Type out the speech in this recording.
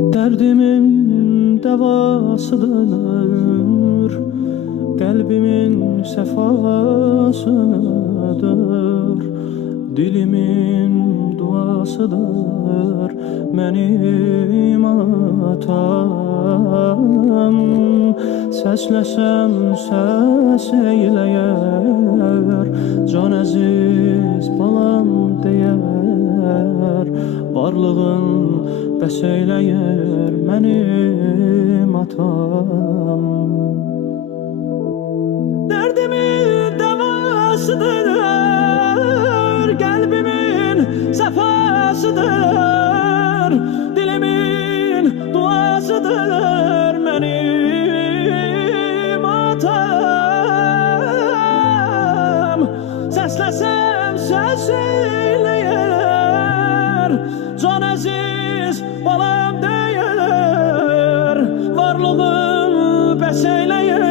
Derdimin devasıdır, kalbimin sefasıdır, dilimin duasıdır benim atam. Səsləsəm səs eyləyər, can əziz balam deyər, varlığın bəs eyləyər mənim atam. Derdimin devasıdır, kalbimin sefasıdır, dilimin duasıdır benim atam. Səsləsəm səs eyləyər, can əziz balam deyər, varlığın bəs eyləyər